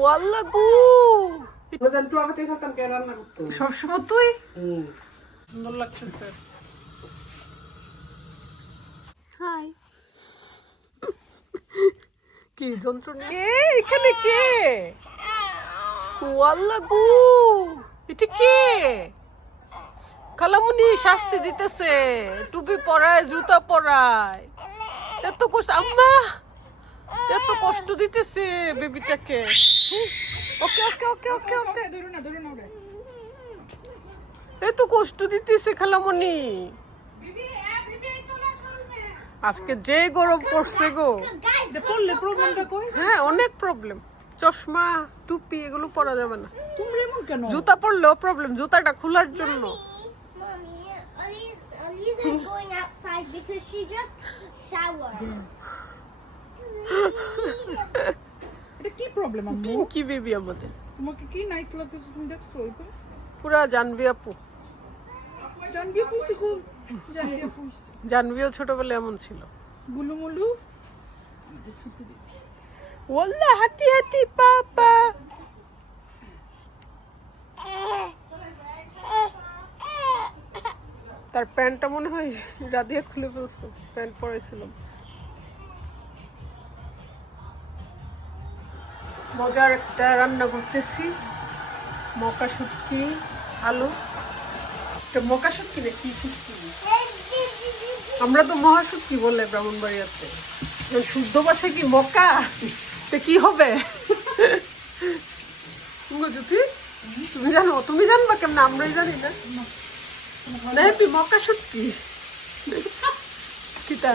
ওয়াল্লা গো সবসময় তুই সুন্দর লাগতেছে। হাই কি যন্ত্রণা এখানে কে? ওয়াল্লা গো এটা কে? খালামুনি শাস্তি দিতেছে, টুপি পরায়, জুতা পরায়, এত কষ্ট আম্মা, এত কষ্ট দিতেছে বেবিটাকে। ওকে ওকে ওকে ওকে ওকে এত কষ্ট দিতেছে খালামুনি। আজকে যে গরম পড়ছে গো, হ্যাঁ অনেক প্রবলেম। চশমা টুপি এগুলো পরা যাবে না। জুতা পরলেও প্রবলেম, জুতাটা খোলার জন্য। Aliza's going outside because she just showered. এটা কি প্রবলেম আম্মু? পিঙ্কি বেবি আমাদের তোমাকে কি নাইট ক্লাসে তুমি দেখছো এটা? পুরা জানবি আপু। জানবি পুষি খুব জানি পুষি। জানবিও ছোটবেলায় এমন ছিল। গুলুমুলু আমাদের সুতি বেবি। ওয়াল্লাহ হাতি হাতি পাপা। তার প্যান্টটা মনে হয় রাধিয়া খুলে ফেলছে, প্যান্ট পরেছিলাম। মজার একটা রান্না করতেছি, মকা শুটকি আলু। মকা শুটকি না কি শুটকি, আমরা তো মহা শুটকি বলে ব্রাহ্মণবাড়িয়াতে। শুদ্ধ ভাষায় কি মকা, কি হবে? তুমি জানো? তুমি জানবা কেমন? আমরাই জানি না। মকা শুটকি কিতা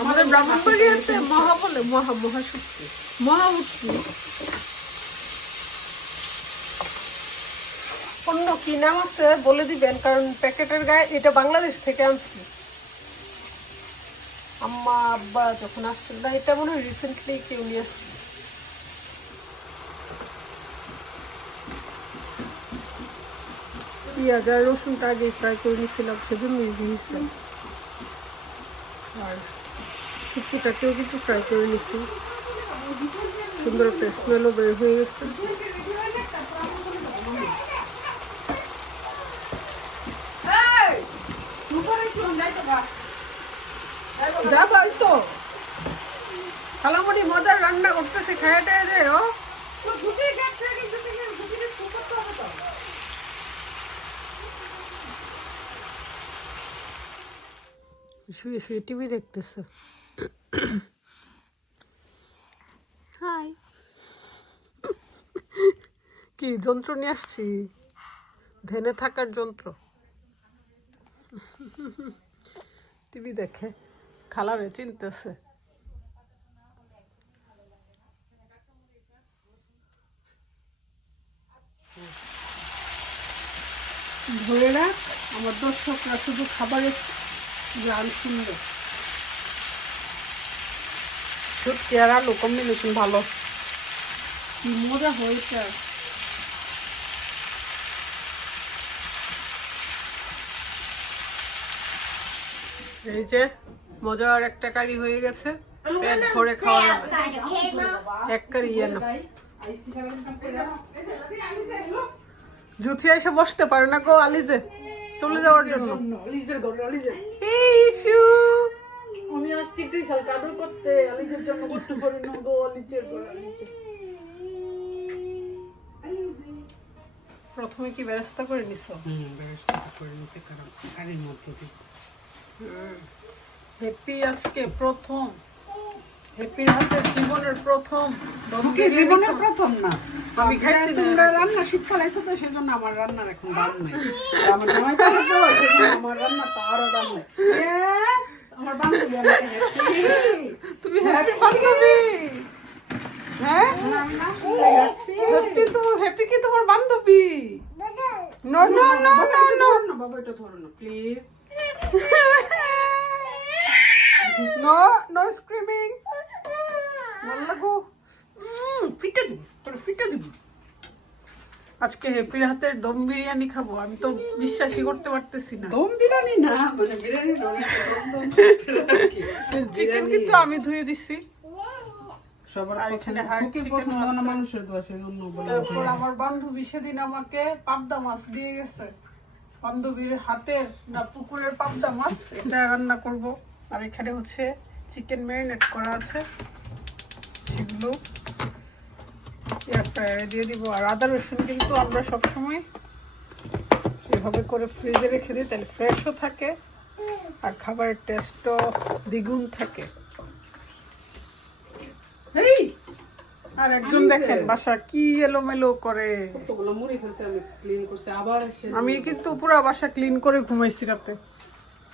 আমাদের ব্রাহ্মণবাড়িয়াতে মহা বলে, মহা মহা শুটকি, মহা উটকি। অন্য কি নাম আছে বলে দিবেন, কারণ প্যাকেটের গায়ে এটা বাংলাদেশ থেকে আনছি। আম্মা আব্বা যখন আসছিল না, এটা মনে হয় রিসেন্টলি কেউ নিয়ে আসছে। পেঁয়াজ আর রসুনটা আগে ফ্রাই করে নিয়েছিলাম, সেজন্য নিয়েছিলাম। আর শুটকিটাকেও কিন্তু ফ্রাই করে নিচ্ছি, সুন্দর একটা স্মেলও বের হয়ে গেছে। যাবাই তো খালামণি মজার রান্না করতেছে, খায়াটায় যায়। ও শুয়ে শুয়ে টিভি দেখতেছে। হাই কি যন্ত্র নিয়ে আসছি, ধ্যানে থাকার যন্ত্র। টিভি দেখে, খালারে চিনতেছে। ধরে রাখ, আমার দর্শকরা শুধু খাবারের গ্রান শুনবে। শুটকি আর আলু কম্বিনেশন ভালো, কি মজা হয়েছে। এই যে মজার একটা কারি হয়ে গেছে, পেট ভরে খাওয়া যাবে। এক কারি না, জুথি এসে বসতে পারে না গো আলিজে চলে যাওয়ার জন্য। আমি আসছি টিশাল কাদর করতে, আলিজের জন্য করতে পারি না গো। আলিজের ঘর, আলিজে প্রথমে কি ব্যবস্থা করে নিছো? ব্যবস্থা করে নিতে, কারণ গাড়ির মধ্যে হ্যাপি আজকে প্রথম, হ্যাপির হাতে জীবনের প্রথম। জীবনের প্রথম না, আমি খাইছি তোমরা রান্না শিক্ষা লাইছো তো, সেজন্য আমার রান্নার এখন দাম নাই। আমার জামাই পারে তো, সেজন্য আমার রান্না তো আরো দাম নাই। আমার বান্ধবী আমাকে হ্যাপি। তুমি হ্যাপির বান্ধবী? হ্যাঁ হ্যাপি, তোমার হ্যাপি কি তোমার বান্ধবী? No no no no no না বাবা, এটা ধরো না প্লিজ। No no screaming. বললা গো ফিটে দিবি, তোর ফিটে দিবি। আজকে হ্যাপির হাতের দম বিরিয়ানি খাবো, আমি তো বিশ্বাসই করতে পারতেছি না। দম বিরিয়ানি না, মানে বিরিয়ানি চিকেন কিন্তু আমি ধুয়ে দিছি, সবার আর এখানে হার্ড খুবই চিকেন পছন্দ না মানুষের দোয়া সেজন্য বলে তারপর আমার বান্ধবী সেদিন আমাকে পাবদা মাছ দিয়ে গেছে, বান্ধবীর হাতের না পুকুরের পাবদা মাছ, এটা রান্না করব। আর এখানে হচ্ছে চিকেন ম্যারিনেট করা আছে, সেগুলো এয়ার ফ্রায়ারে দিয়ে দিব। আর আদা রসুন কিন্তু আমরা সবসময় এভাবে করে ফ্রিজে রেখে দিই, তাহলে ফ্রেশও থাকে আর খাবারের টেস্টও দ্বিগুণ থাকে। এই আর একজন দেখেন বাসা কি এলোমেলো করে। কতগুলো মুড়ি ফেলছে, আমি ক্লিন করছি আবার এসে আমি কিন্তু পুরো বাসা ক্লিন করে ঘুমাইছি রাতে,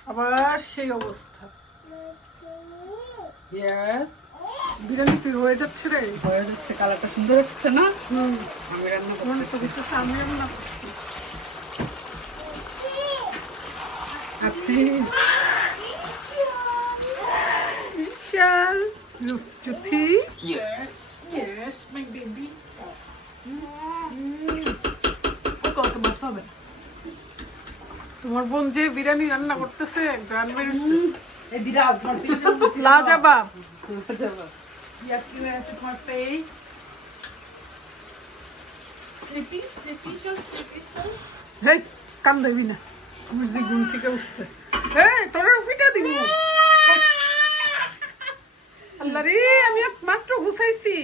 আবার সেই অবস্থা। ইয়েস বিরিয়ানি কি হয়ে যাচ্ছে রে? হয়ে যাচ্ছে, কালারটা সুন্দর হচ্ছে না? আমি রান্না করব। মনে তো দিতেছে আমি রান্না করছি। আপনি বিশাল লুচুথি। Yes yes my baby. কত মারতে হবে না। তোমার বোন যে বিরিয়ানি রান্না করতেছে গ্রান মেরেছে। এই বিরাট আমার পিছে লাজবাব। যাবা ইয়া কি হয়েছে তোমার face? Sleepy sleepy sleepy. Hey কান দেবি না, আমার যে ঘুম থেকে উঠছে। এই তোর ফিটা দিব। আল্লাহ রে, আমি মাত্র ঘুষাইছি,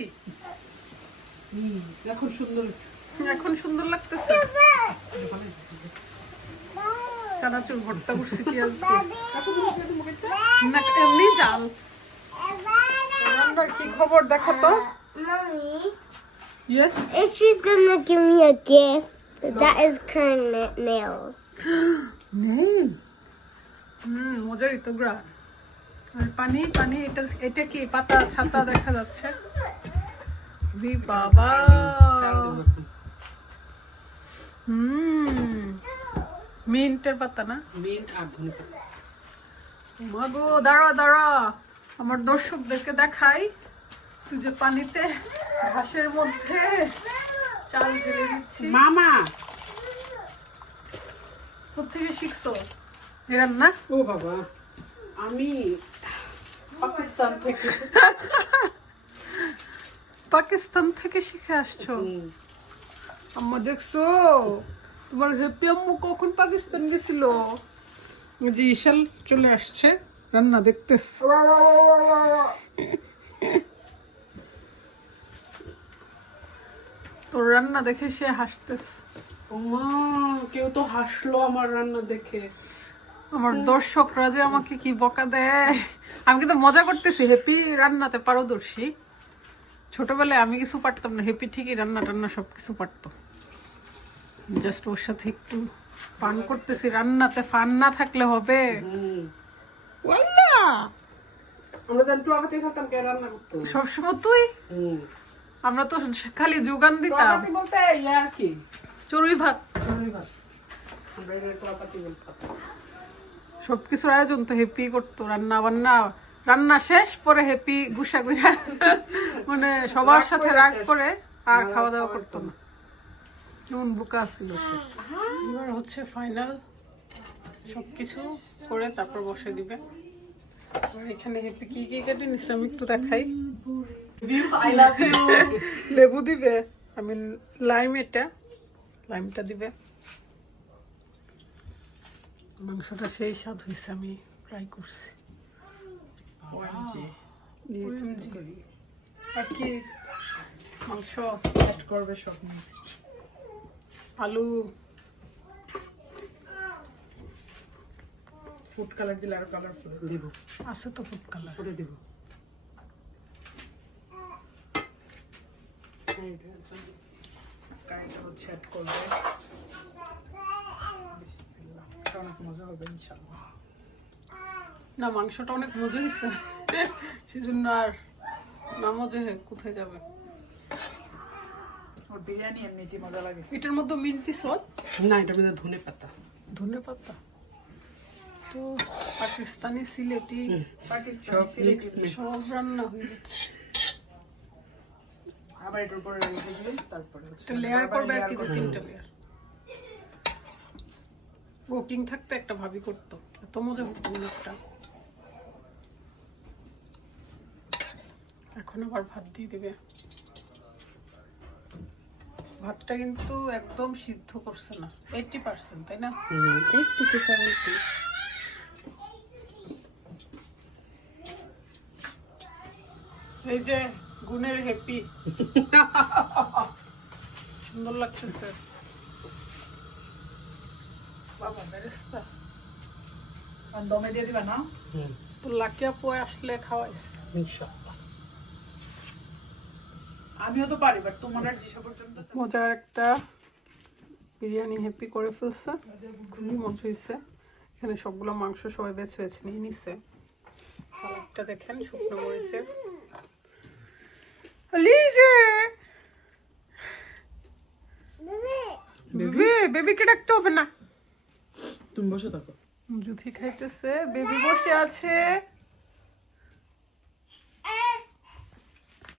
এখন সুন্দর এখন সুন্দর লাগতেছে। চানাচুর ভর্তা করছি পেঁয়াজ দিয়ে। না এমনি জাল। রান্নার কি খবর দেখো তো? Mommy, yes, if she's gonna give me a gift, that is current nails. নেই। মজারই তো গ্রান। আর পানি পানি, এটা এটা কি পাতা ছাতা দেখা যাচ্ছে। বি বাবা, মিন্টের পাতা না? মিন্ট আর ধনে পাতা। মাগো দাঁড়া দাঁড়া, আমার দর্শকদেরকে দেখাই, তুই যে পানিতে ঘাসের মধ্যে চাল ঢেলে দিচ্ছি। মামা কোথেকে শিখছো এই রান্না? ও বাবা, আমি পাকিস্তান থেকে। পাকিস্তান থেকে শিখে আসছো? আম্মা দেখছো তোমার হেপি আম্মু কখন পাকিস্তান গেছিল? যে ইশাল চলে আসছে রান্না দেখতেছে। তোর রান্না দেখে সে হাসতেছে। ওমা, কেউ তো হাসলো আমার রান্না দেখে। আমার দর্শকরা যে আমাকে কি বকা দেয়। আমি কিন্তু মজা করতেছি, হেপি রান্নাতে পারদর্শী। ছোটবেলায় আমি কিছু পারতাম না, হেপি ঠিকই রান্না টান্না সবকিছু পারতো। জাস্ট ওর সাথে একটু ফান করতেছি, রান্নাতে ফান না থাকলে হবে? ওয়াল্লা আমরা যখন টুয়াপাতি খেতাম, কে রান্না করতো? সবসময় তুই, আমরা তো খালি যোগান দিতাম। টুয়াপাতি বলতে ইয়ে আর কি, চড়ুই ভাত, চড়ুই ভাত। আমরা এটা টুয়াপাতি বলতাম। সবকিছুর আয়োজন তো হেপি করতো। রান্না বান্না, রান্না শেষ পরে হেপি গুসা গুসা মানে সবার সাথে রাগ করে আর খাওয়া দাওয়া করতো না। যেমন বুকা ছিল সে। এবার হচ্ছে ফাইনাল সবকিছু করে তারপর বসে দিবে। আর এখানে হেপি কি কি কেটে নিচ্ছে আমি একটু দেখাই। I love you. লেবু দিবে, আমি লাইম, এটা লাইমটা দিবে। মাংসটা সেই স্বাদ হয়েছে, আমি ট্রাই করছি। আর কি মাংস অ্যাড করবে সব নেক্সট। আলু, ফুড কালার দিলে আরো কালারফুল দেব। আছে তো ফুড কালার। করে দেব। কারিটা হচ্ছে অ্যাড করবে। বিসমিল্লাহ। এটা অনেক মজা হবে ইনশাআল্লাহ। না মাংসটা অনেক মজা হয়েছে, সেজন্য আর না মজা কোথায় যাবে। আর বিরিয়ানি এমনিতেই মজা লাগে। এটার মধ্যে মিন্টি সস, না, এটার মধ্যে ধনে পাতা। ধনে পাতা। তো পাকিস্তানি, সিলেটি, সব মিক্স সব রান্না হয়ে যাচ্ছে। আবার এটার উপরে রেখে দিই, তারপরে একটা লেয়ার করবে আর কি, 2-3টা লেয়ার। কুকিং থাকতে একটা ভাবি করতো, এত মজা হতো একটা। এখন আবার ভাত দিয়ে দিবে। ভাতটা কিন্তু একদম সিদ্ধ করছে না, 80%, তাই না? 80 to 70। এই যে গুণের হ্যাপি সুন্দর লাগতেছে। বাবা বেরেস্তা আর দমে দিয়ে দিবা না? তো লাকি আপু আসলে খাওয়াইস ইনশাআল্লাহ। আমিও তো পারি, বাট তোমার আর জিসা পর্যন্ত। মজার একটা বিরিয়ানি হ্যাপি করে ফেলছে, খুবই মজা হয়েছে। এখানে সবগুলো মাংস সবাই বেছে বেছে নিয়ে নিছে। সালাডটা দেখেন শুকনো মরিচের। লিজে বেবি, বেবিকে ডাকতে হবে না। তুমি বসে থাকো। জুথি খাইতেছে, বেবি বসে আছে।